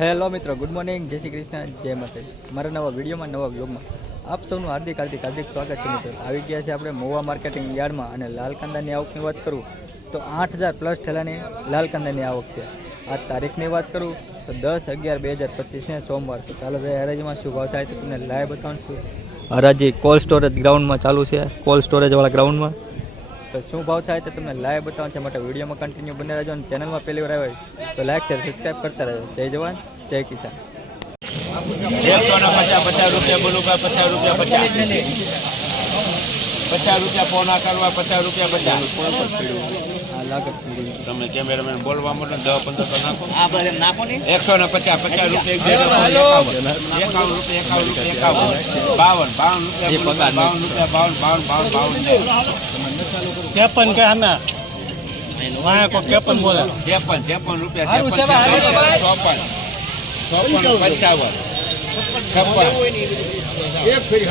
Hello મિત્રો, good morning. જય શ્રી કૃષ્ણ, જય માતા મારા નવા વિડીયોમાં, નવા વ્લોગમાં આપ સૌનું હાર્દિક હાર્દિક હાર્દિક સ્વાગત છે મિત્રો. આવી ગયા છે આપણે મોવા માર્કેટિંગ યાર્ડમાં અને લાલ કાંદાની આવકની વાત કરું તો આઠ હજાર પ્લસ ઠેલાની લાલકાંદાની આવક છે. આ તારીખની વાત કરું તો દસ અગિયાર બે હજાર પચીસને સોમવાર. તો ચાલો ભાઈ, હરાજીમાં શું ભાવ થાય તો તમને લાઈવ બતાવું છું. હરાજી કોલ્ડ સ્ટોરેજ ગ્રાઉન્ડમાં ચાલુ છે. કોલ્ડ સ્ટોરેજવાળા ગ્રાઉન્ડમાં તો શું ભાવ થાય તો તમને લાઈવ બતાવવાનું છે માટે વિડીયોમાં કન્ટિન્યુ બને રહેજો અને ચેનલમાં પહેલી વાર આવ્યો હોય તો લાઈક શેર સબસ્ક્રાઈબ કરતા રહેજો જય જવાન જય કિસાન એકસો ને પચાસ પચાસ રૂપિયા બોલું ભાઈ પચાસ રૂપિયા પચાસ પચાસ રૂપિયા પોના કરવા પચાસ રૂપિયા પચાસ આ લાગત તમે કેમેરામેન બોલવા માંડો ને દસ પંદર તો નાખો આ બધે નાખો ને એકસો ને પચાસ પચાસ રૂપિયા એક બે એકાવન એકાવન રૂપિયા એકાવન રૂપિયા એકાવન બાવન બાવન રૂપિયા બાવન રૂપિયા બાવન બાવન બાવન બાવન ત્રેપન કે કો ત્રેપન બોલે. ત્રેપન ત્રેપન રૂપિયા ચોપન ચોપન પંચાવન છપ્પન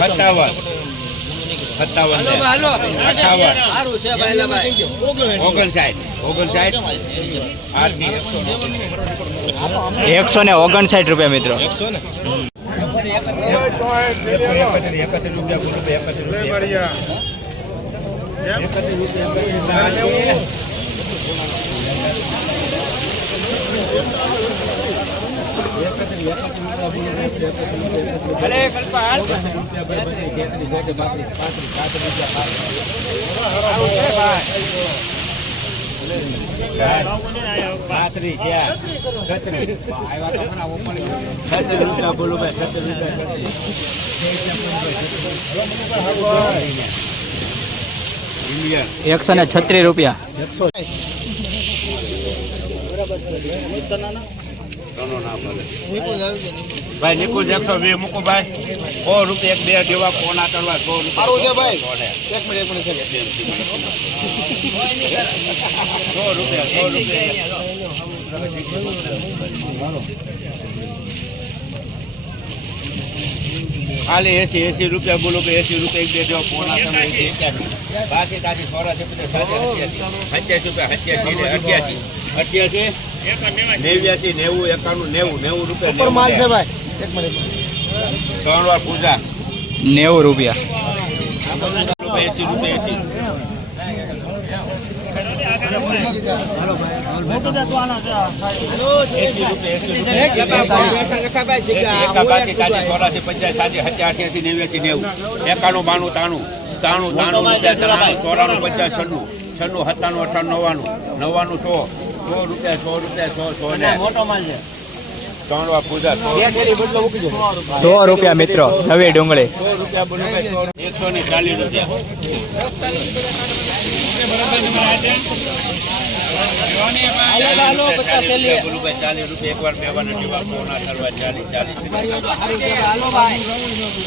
સત્તાવન સત્તાવન અઠાવન. ઓગણસાઠ ઓગણસાઠ એકસો ને એકસો ને? ઓગણસાઠ રૂપિયા મિત્રો પાંત્રીસ ચાર છત્રીસ છત્રીસ રૂપિયા બોલું ભાઈ છત્રીસ રૂપિયા એકસો ને છત્રીસ રૂપિયા. ભાઈ નિકુંજ એકસો વીસ. મૂકો ભાઈ. સો રૂપિયા એક બે જેવા કોના કરવા સો રૂપિયા સો રૂપિયા સો રૂપિયા. ખાલી એસી એસી રૂપિયા બોલો કે એસી રૂપિયા એક બે જેવા ફોન તમે એસી એક્યાસી. બાકી તાજી અઠ્યાસી અઠ્યાસી અઠ્યાસી નેવ્યાસી નેવું એકાણું નેવું નેવું રૂપિયા માલ છે ભાઈ. ત્રણ વાર પૂજા. નેવું રૂપિયા. રૂપિયા એસી રૂપિયા એસી એકાણું બાણું તાણું તાણું તાણું રૂપિયા ત્રાણું ચોરાણું પચાસ છન્નું. છન્નું સત્તાણું અઠાણું નવ્વાણું. નવ્વાણું સો. સો રૂપિયા સો રૂપિયા સો સો ને. મોટો માલ છે. પૂજા સો સો રૂપિયા મિત્રો નવે ડુંગળી. સો રૂપિયા બોલો એકસો ને ચાલીસ રૂપિયા.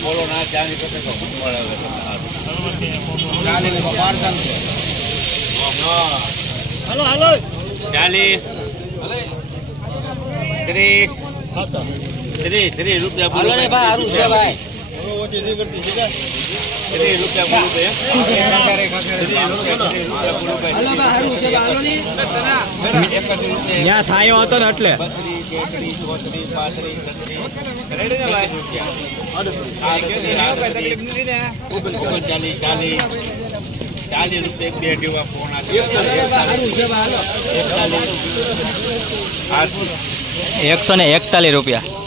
બોલો ના ચાલીસ હાલો હાલો. ચાલીસ. ત્રીસ. ત્રીસ ત્રીસ રૂપિયા બોલો ભાઈ. ત્યાં સાયો હતો ને એટલે બત્રીસ તેત્રીસ ચોત્રીસ પાંત્રીસ છત્રીસ ઓગણચાલીસ ચાલીસ ચાલીસ રૂપિયા એક બે જેવા ફોન એકસો ને એકતાલીસ રૂપિયા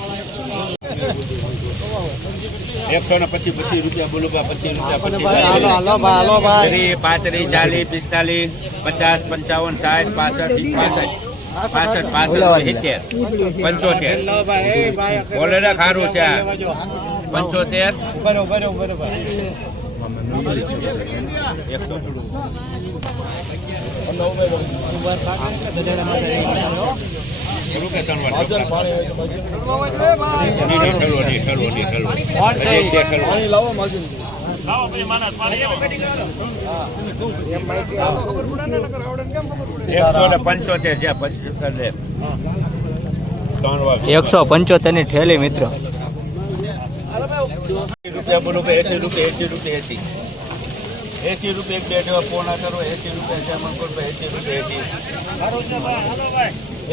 એકસો ને પચીસ પચીસ રૂપિયા બોલો પચીસ રૂપિયા પચીસ ત્રીસ પાંત્રીસ ચાલીસ પિસ્તાલીસ પચાસ પંચાવન સાઠ પાસઠ પાસઠ પાસઠ પાસઠ સિત્તેર પંચોતેર. ને ખારું છે. પંચોતેર એકસો થોડું કે ત્રણ વાર નહીં, નહીં, ઠલવો નહીં, ઠલવો નહીં, ઠલવો. હજી એક બે ઠલવો. એકસો ને એકસો પંચોતેરની ઠેલી મિત્રો. રૂપિયા બોલો એસી રૂપિયા એસી રૂપિયા એસી. એસી રૂપિયા એક બે જેવા પોણા કરો એસી રૂપિયા જમણ કરો એસી રૂપિયા એસી.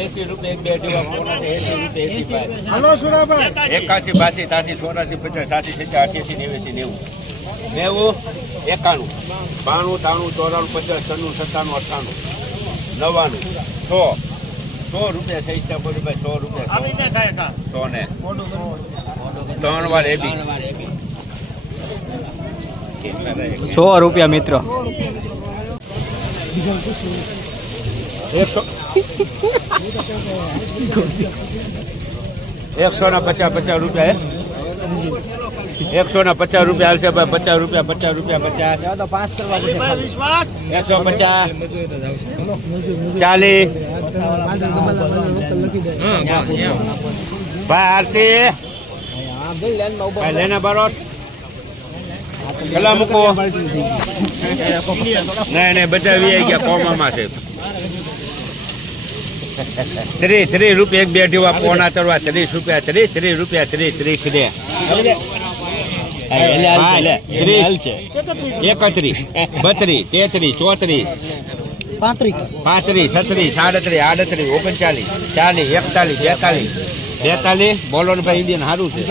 એસી રૂપિયા એક બે જેવા પોણા એસી રૂપિયા એસી પાંચ એકાસી બાસી તાસી ચોરાસી પચાસ સાસી સિત્તેર અઠ્યાસી નેવ્યાસી નેવું. નેવું એકાણું. બાણું ત્રાણું ચોરાણું પચાસ છન્નું સત્તાણું અઠાણું નવ્વાણું. સો. સો રૂપિયા થઈ છે બોલી ભાઈ સો રૂપિયા સો. ને. ત્રણ વાર એબી? સો રૂપિયા મિત્રો. એકસો. ના પચાસ પચાસ રૂપિયા એકસો ના પચાસ રૂપિયા હાલશે ભાઈ પચાસ રૂપિયા પચાસ રૂપિયા પચાસ. એકસો પચાસ. ચાલીસ. ભાઈ આરતી. ભાઈ લેના બારોટ કેટલા મૂકો. નહીં નહીં બધા વી ગયા કોમામાં છે ત્રીસ ત્રીસ રૂપિયા એક બે ઢીવા પોણા તરવા ત્રીસ રૂપિયા ત્રીસ ત્રીસ રૂપિયા ત્રીસ ત્રીસ રે એકત્રીસ બત્રીસ તેત્રીસ ચોત્રીસ. પાંત્રીસ. છત્રીસ સાડત્રીસ આડત્રીસ ઓગણચાલીસ ચાલીસ એકતાલીસ બેતાલીસ. બેતાલીસ? બોલો ભાઈ ઇન્ડિયન સારું છે.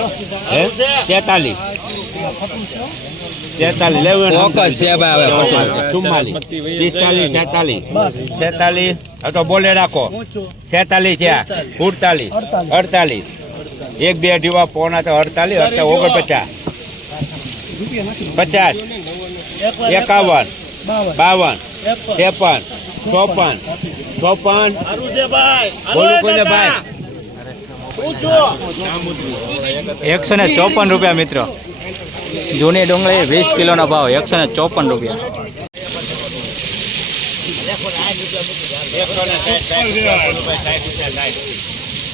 હે? તેતાલીસ. તેતાલીસ લેવું ચોક્કસ છે ભાઈ હવે ચુમ્માલીસ. પિસ્તાલીસ છેતાલીસ. સેતાલીસ આ તો બોલે રાખો. છેતાલીસ છે. ઉડતાલીસ અડતાલીસ. એક બે ઢીવા પોણા તો અડતાલીસ. અડતા ઓગણપચાસ. પચાસ. એકાવન. બાવન. ત્રેપન. ચોપન. ચોપન બોલું કોઈને ભાઈ? એકસો ને ચોપન રૂપિયા મિત્રો. જૂની ડુંગળી વીસ કિલોનો ભાવ એકસો ને ચોપન રૂપિયા.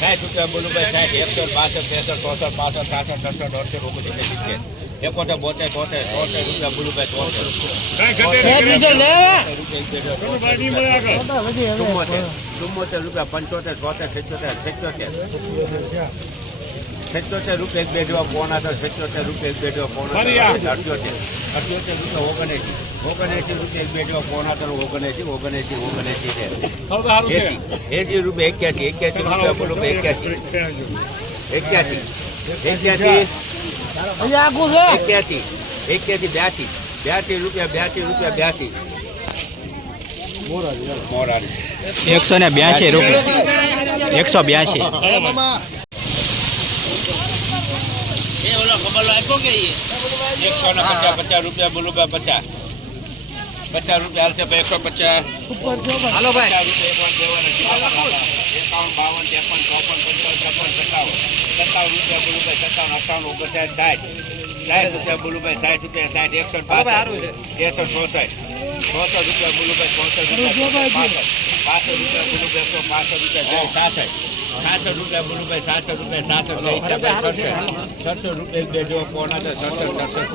સાઠ રૂપિયા બોલું ભાઈ સાઠ રૂપિયા રૂપિયા એકસો બાસઠ ત્રેસઠ ચોસઠ, પાસઠ, સાસઠ અડસઠ અડસઠ સિત્તેર એકોતેર બોતેર તોતેર તોતેર રૂપિયા બોલું ભાઈ તોતેર ચુમ્મોતેર ચુમ્મોતેર રૂપિયા પંચોતેર છોતેર સિત્તોતેર સિત્તોતેર સિત્તોતેર રૂપિયા એક બે જેવા પોણા તો સિત્તોતેર રૂપિયા એક બે જેવા પોણા અઠ્યોતેર અઠ્યોતેર રૂપિયા ઓગણએસી ઓગણએસી રૂપિયા એક બે જેવા પોણા તો ઓગણએસી ઓગણએસી ઓગણએસી છે એસી એસી રૂપિયા એક્યાસી એક્યાસી રૂપિયા બોલો ભાઈ એક્યાસી એક્યાસી એક્યાસી બ્યાસી બ્યાસી રૂપિયા બ્યાસી રૂપિયા બ્યાસી. એકસો ને બ્યાસી રૂપિયા. એકસો બ્યાસી. એકસો ને પચાસ પચાસ રૂપિયા બોલો પચાસ. પચાસ રૂપિયા હાલશે ભાઈ એકસો પચાસ. હાલો ભાઈ. એકાવન બાવન ત્રેપન ચોપન પંચાવન છપ્પન સત્તાવન સત્તાવન રૂપિયા બોલુભાઈ સત્તાવન અઠાવન ઓગણસાઠ સાઠ. સાઠ રૂપિયા બોલુભાઈ સાઠ રૂપિયા સાઠ એકસો બાસઠ એકસો ચોસઠ. ચોસઠ રૂપિયા બોલુભાઈ ચોસઠ રૂપિયા પાસઠ. પાસઠ રૂપિયા બોલુભાઈ એકસો પાસઠ રૂપિયા જાય સાસઠ સાસઠ રૂપિયા બોલું ભાઈ સાસઠ રૂપિયા સાસઠ સાતસો છે. સડસઠ રૂપિયા બે જો કોના તો સડસઠ સડસઠ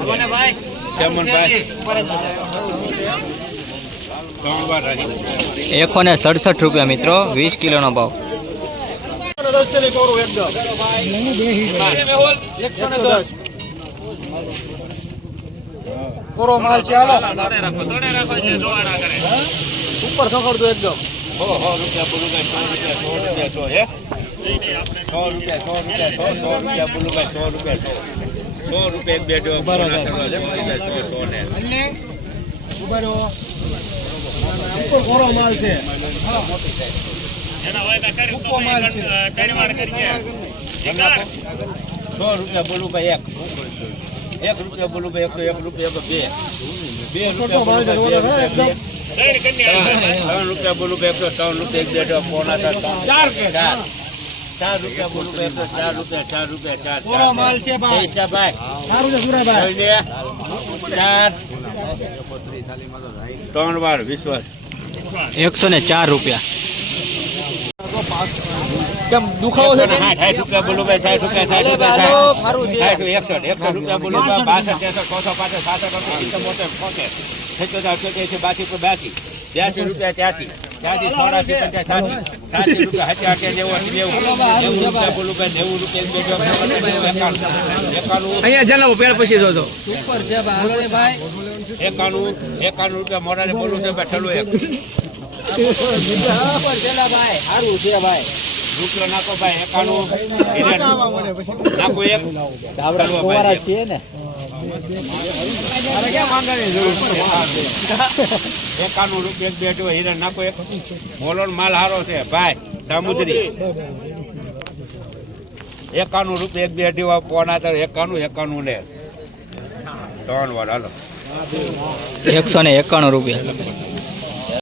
એકસો ને સડસઠ રૂપિયા મિત્રો વીસ કિલોનો ભાવ. પૂરો માલ છે હાલો ઉપર ખખડતું એકદમ સો સો રૂપિયા સો રૂપિયા સો રૂપિયા સો હે સો રૂપિયા સો રૂપિયા સો સો રૂપિયા બોલુભાઈ સો રૂપિયા સો સો રૂપિયા એક બે જો બરાબર. સો સો ને પૂરો માલ છે. સો રૂપિયા બોલુભાઈ એક. એક રૂપિયા બોલુભાઈ એકસો એક રૂપિયા બે. બે રૂપિયા રૂપિયા બે. ત્રણ રૂપિયા બોલુભાઈ એકસો ત્રણ રૂપિયા એક બે પોણા ચાર ચાર ચાર. રૂપિયા બોલુભાઈ એકસો ચાર રૂપિયા ચાર રૂપિયા ચાર પૂરો માલ છે ભાઈ. ચાર ભાઈ. ચાર. ત્રણ વાર વિશ્વાસ. એકસો ને ચાર રૂપિયા. કેમ દુખાવો છે? સાઠ રૂપિયા બોલો ભાઈ સાઠ રૂપિયા સાઠ રૂપિયા સાઠ. એકસો એકસો રૂપિયા બોલું બાસઠ ત્રેસઠ છસો પાસઠ સાસઠ બોતેર છોતેર સિત્તોતેર અઠ્યોતેર બાસી પર બ્યાસી બ્યાસી રૂપિયા ત્યાસી. પચાસ સાસી સાસી રૂપિયા હત્યા અઠ્યા નેવું અઠી નેવું. નેવું રૂપિયા બોલું ભાઈ નેવું રૂપિયા એકાણું. અહીંયા જણાવો પેલા પછી જોજો. એકાણું. એકાણું રૂપિયા મોરારી બોલું છે ભાઈ ઠલું એક. રૂપિયો નાખો ભાઈ એકાણું નાખો એક ચાલો છીએ ને? એકાણું રૂપિયા એક બે અઢી હિરેન નાખો એક મોલો સારો છે ભાઈ સામુદ્રી એકાણું રૂપિયા એક બે અઢી પોણા તાર એકાણું એકાણું ને ત્રણ વાર હાલો એકસો ને એકાણું રૂપિયા